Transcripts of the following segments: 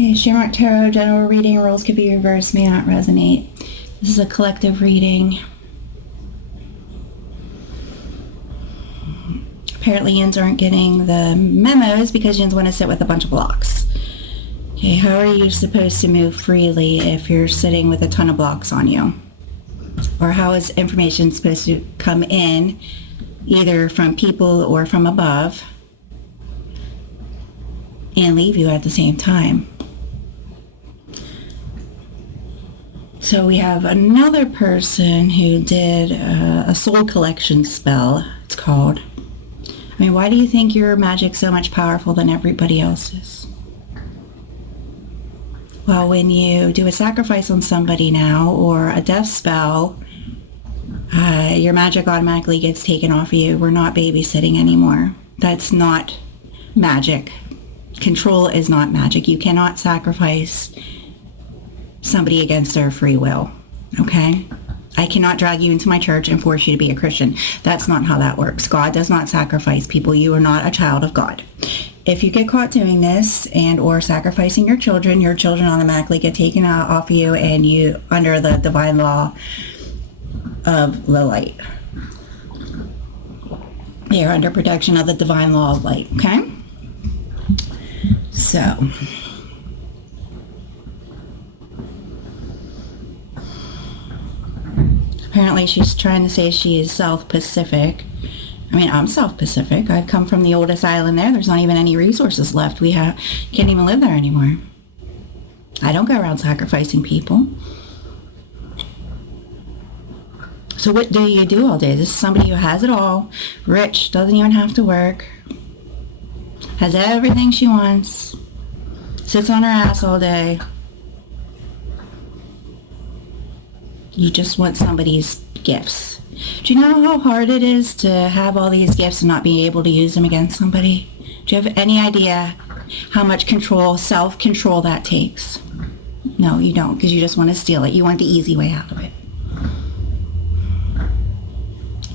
Okay, Shamrock Tarot general reading. Rules could be reversed, may not resonate. This is a collective reading. Apparently yins aren't getting the memos because yins want to sit with a bunch of blocks. Okay, how are you supposed to move freely if you're sitting with a ton of blocks on you? Or how is information supposed to come in, either from people or from above, and leave you at the same time? So we have another person who did a soul collection spell, it's called. I mean, why do you think your magic's so much powerful than everybody else's? Well, when you do a sacrifice on somebody now, or a death spell, your magic automatically gets taken off of you. We're not babysitting anymore. That's not magic. Control is not magic. You cannot sacrifice somebody against their free will, okay? I cannot drag you into my church and force you to be a Christian. That's not how that works. God does not sacrifice people. You are not a child of God. If you get caught doing this and or sacrificing your children automatically get taken off you, and you under the divine law of the light. You're under protection of the divine law of light, okay? So apparently she's trying to say she is South Pacific. I mean, I'm South Pacific. I've come from the oldest island there. There's not even any resources left. Can't even live there anymore. I don't go around sacrificing people. So what do you do all day? This is somebody who has it all, rich, doesn't even have to work, has everything she wants, sits on her ass all day. You just want somebody's gifts. Do you know how hard it is to have all these gifts and not be able to use them against somebody? Do you have any idea how much control, self-control that takes? No, you don't, because you just want to steal it. You want the easy way out of it.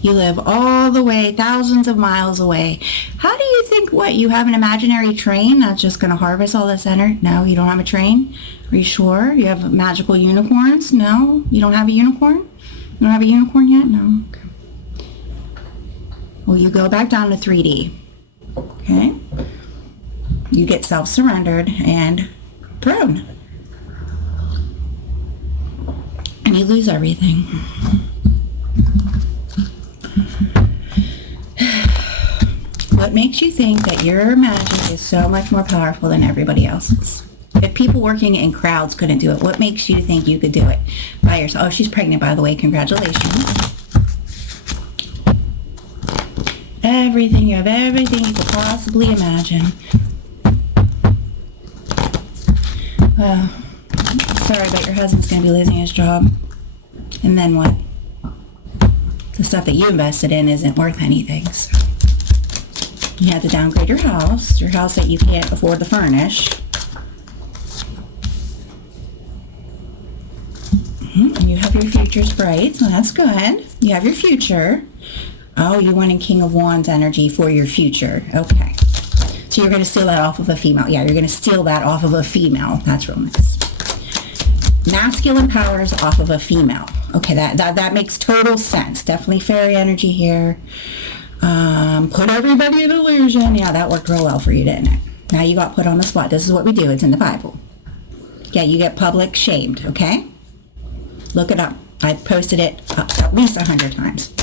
You live all the way, thousands of miles away. How do you think, you have an imaginary train that's just going to harvest all this energy? No, you don't have a train? Are you sure? You have magical unicorns? No, you don't have a unicorn? You don't have a unicorn yet? No. Okay. Well, you go back down to 3D. Okay? You get self-surrendered and thrown. And you lose everything. What makes you think that your magic is so much more powerful than everybody else's? If people working in crowds couldn't do it, what makes you think you could do it by yourself? Oh, she's pregnant, by the way. Congratulations. You have everything you could possibly imagine. Sorry, but your husband's going to be losing his job. And then what? The stuff that you invested in isn't worth anything, so you had to downgrade your house that you can't afford to furnish. And you have your future's bright, so that's good. You have your future. Oh, you wanted King of Wands energy for your future. Okay. So you're going to steal that off of a female. Yeah, you're going to steal that off of a female. That's real nice. Masculine powers off of a female. Okay, that makes total sense. Definitely fairy energy here. Put everybody in illusion. Yeah, that worked real well for you, didn't it? Now you got put on the spot. This is what we do. It's in the Bible. Yeah, you get public shamed, okay? Look it up. I've posted it at least 100 times.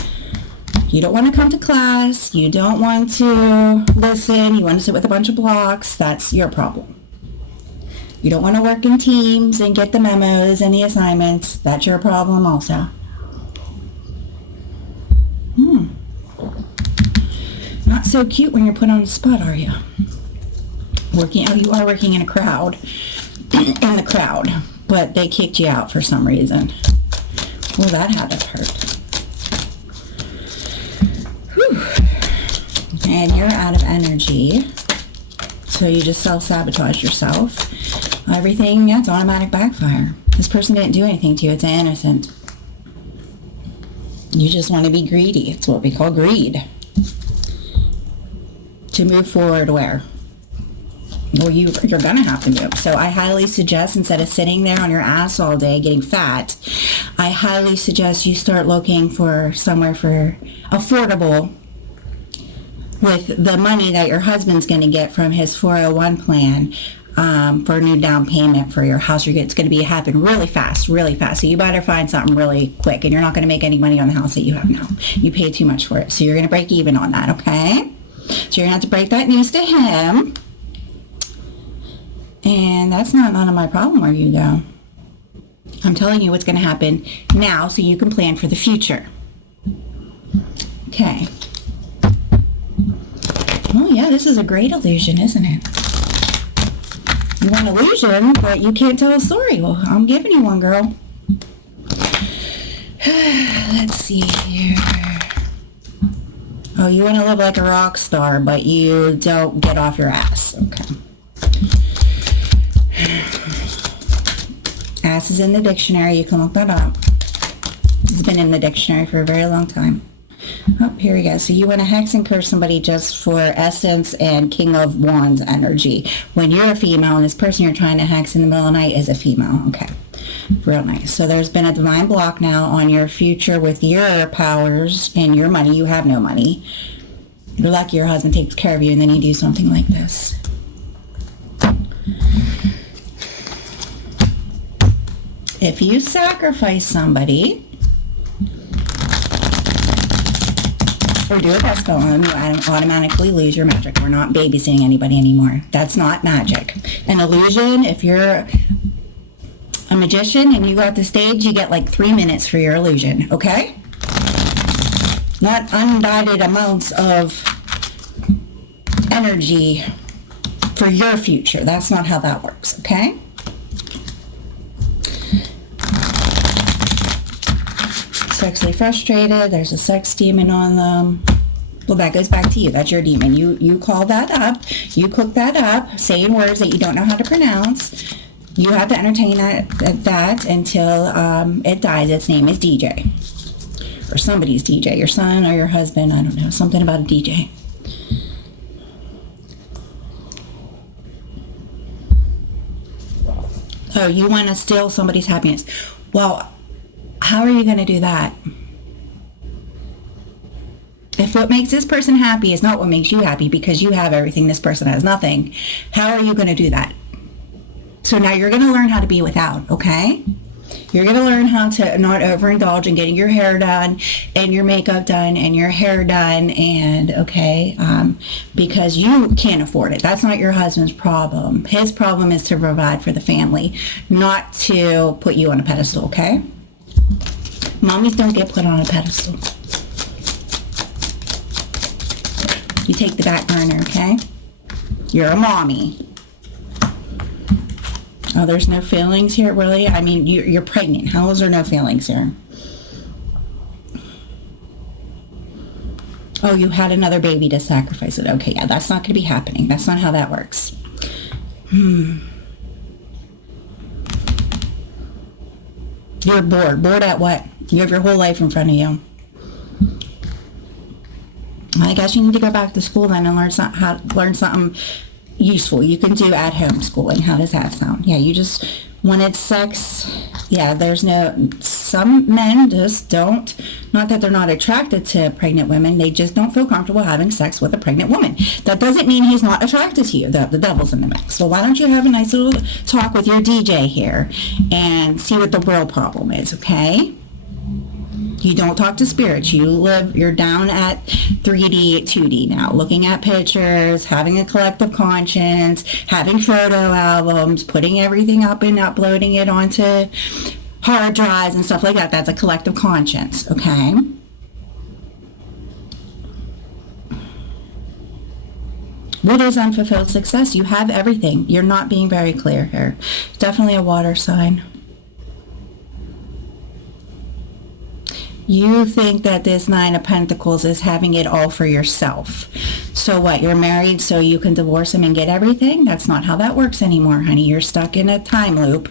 You don't want to come to class. You don't want to listen. You want to sit with a bunch of blocks. That's your problem. You don't want to work in teams and get the memos and the assignments. That's your problem also. Not so cute when you're put on the spot, are you? You are working in a crowd. In the crowd. But they kicked you out for some reason. Well, that had to hurt. Whew. And you're out of energy. So you just self-sabotage yourself. Everything, it's automatic backfire. This person didn't do anything to you. It's innocent. You just want to be greedy. It's what we call greed. To move forward where? Well, you're going to have to move. So I highly suggest, instead of sitting there on your ass all day getting fat, I highly suggest you start looking for somewhere for affordable with the money that your husband's going to get from his 401 plan for a new down payment for your house. It's going to happen really fast, really fast. So you better find something really quick, and you're not going to make any money on the house that you have now. You pay too much for it. So you're going to break even on that, okay? So you're going to have to break that news to him. And that's not none of my problem where you go. I'm telling you what's going to happen now so you can plan for the future. Okay. Oh, yeah, this is a great illusion, isn't it? You want an illusion, but you can't tell a story. Well, I'm giving you one, girl. Let's see here. Oh, you want to live like a rock star, but you don't get off your ass. Okay. Ass is in the dictionary. You can look that up. It's been in the dictionary for a very long time. Oh, here we go. So you want to hex and curse somebody just for essence and King of Wands energy. When you're a female and this person you're trying to hex in the middle of the night is a female. Okay. Real nice. So there's been a divine block now on your future with your powers and your money. You have no money. You're lucky your husband takes care of you, and then you do something like this. If you sacrifice somebody or do a death spell on them, you automatically lose your magic. We're not babysitting anybody anymore. That's not magic. An illusion, if you're a magician and you go out the stage, you get like 3 minutes for your illusion, okay? Not undivided amounts of energy for your future. That's not how that works, okay? Sexually frustrated, there's a sex demon on them. Well, that goes back to you. That's your demon. You call that up. You cook that up, saying words that you don't know how to pronounce. You have to entertain that until it dies. Its name is DJ. Or somebody's DJ. Your son or your husband. I don't know. Something about a DJ. Oh, you want to steal somebody's happiness. Well, how are you going to do that? If what makes this person happy is not what makes you happy because you have everything, this person has nothing, how are you going to do that? So now you're going to learn how to be without, okay? You're going to learn how to not overindulge in getting your hair done and your makeup done and your hair done, and okay, because you can't afford it. That's not your husband's problem. His problem is to provide for the family, not to put you on a pedestal, okay? Mommies don't get put on a pedestal. You take the back burner, okay? You're a mommy. Oh, there's no feelings here, really? I mean, you're pregnant. How is there no feelings here? Oh, you had another baby to sacrifice it. Okay, yeah, that's not going to be happening. That's not how that works. You're bored. Bored at what? You have your whole life in front of you. I guess you need to go back to school then and learn something useful you can do at home schooling. How does that sound? Yeah, you just wanted sex. Yeah, some men just don't, not that they're not attracted to pregnant women, they just don't feel comfortable having sex with a pregnant woman. That doesn't mean he's not attracted to you. The devil's in the mix. So why don't you have a nice little talk with your DJ here and see what the real problem is, okay? You don't talk to spirits. You're down at 3D, 2D now, looking at pictures, having a collective conscience, having photo albums, putting everything up and uploading it onto hard drives and stuff like that. That's a collective conscience, okay? What is unfulfilled success? You have everything. You're not being very clear here. Definitely a water sign. You think that this Nine of Pentacles is having it all for yourself. So what? You're married so you can divorce him and get everything? That's not how that works anymore, honey. You're stuck in a time loop.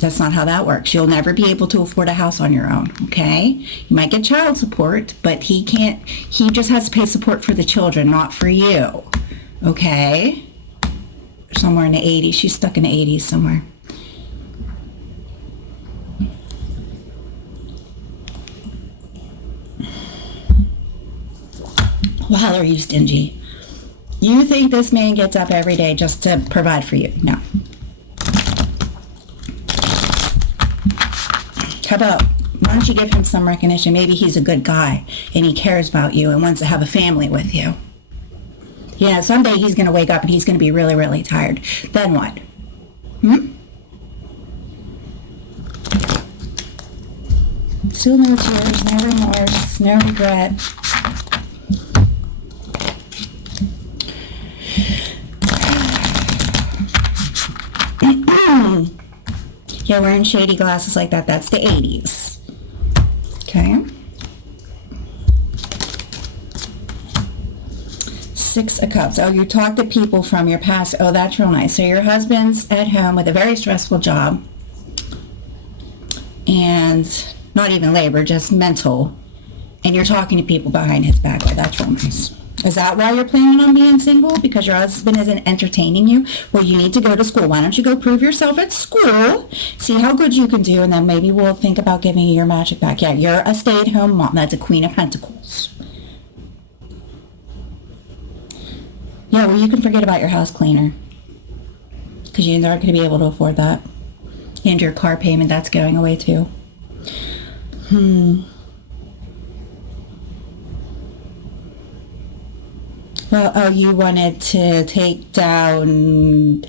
That's not how that works. You'll never be able to afford a house on your own, okay? You might get child support, but he just has to pay support for the children, not for you, okay? Somewhere in the 80s. She's stuck in the 80s somewhere. Well, are you stingy? You think this man gets up every day just to provide for you? No. How about, why don't you give him some recognition? Maybe he's a good guy and he cares about you and wants to have a family with you. Yeah, someday he's going to wake up and he's going to be really, really tired. Then what? Still no tears, no remorse, no regret. Yeah, wearing shady glasses like that, that's the 80s. Okay. 6 of Cups. Oh, you talk to people from your past. Oh, that's real nice. So your husband's at home with a very stressful job. And not even labor, just mental. And you're talking to people behind his back. Oh, that's real nice. Is that why you're planning on being single? Because your husband isn't entertaining you? Well, you need to go to school. Why don't you go prove yourself at school, see how good you can do, and then maybe we'll think about giving you your magic back. Yeah, you're a stay-at-home mom. That's a Queen of Pentacles. Yeah, well, you can forget about your house cleaner because you're not going to be able to afford that. And your car payment, that's going away too. Well, oh, you wanted to take down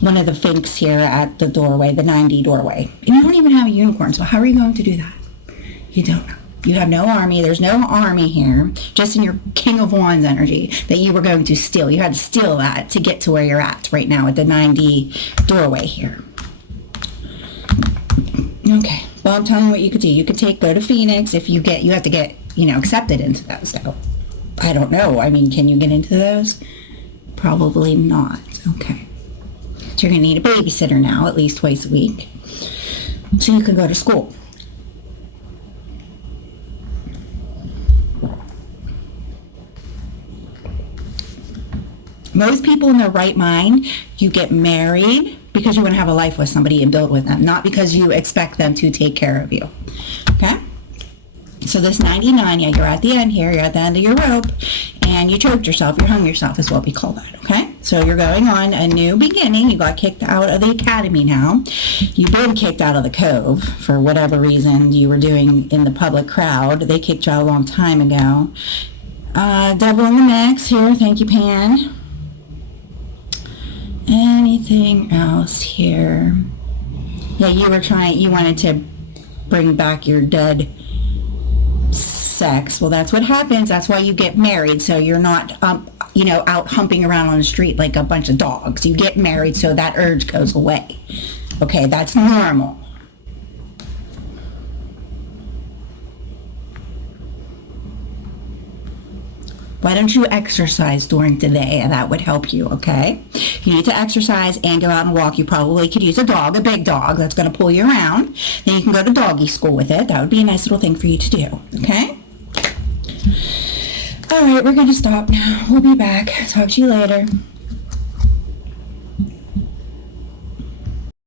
one of the finks here at the doorway, the 90 doorway. And you don't even have a unicorn, so how are you going to do that? You don't know. You have no army. There's no army here, just in your King of Wands energy that you were going to steal. You had to steal that to get to where you're at right now at the 90 doorway here. Okay. Well, I'm telling you what you could do. You could go to Phoenix if you have to get, accepted into those, though. I don't know. I mean, can you get into those? Probably not. Okay. So you're going to need a babysitter now, at least twice a week, so you can go to school. Most people in their right mind, you get married because you want to have a life with somebody and build with them, not because you expect them to take care of you. Okay? So this 99, yeah, you're at the end here, you're at the end of your rope, and you choked yourself, you hung yourself is what we call that, okay? So you're going on a new beginning. You got kicked out of the academy now. You've been kicked out of the Cove for whatever reason you were doing in the public crowd. They kicked you out a long time ago. Devil in the mix here, thank you, Pan. Anything else here? Yeah, you wanted to bring back your dead sex. Well, that's what happens. That's why you get married, so you're not out humping around on the street like a bunch of dogs. You get married so that urge goes away. Okay, that's normal. Why don't you exercise during the day? That would help you, okay? You need to exercise and go out and walk. You probably could use a dog, a big dog that's going to pull you around. Then you can go to doggy school with it. That would be a nice little thing for you to do, okay? All right, we're going to stop now. We'll be back. Talk to you later.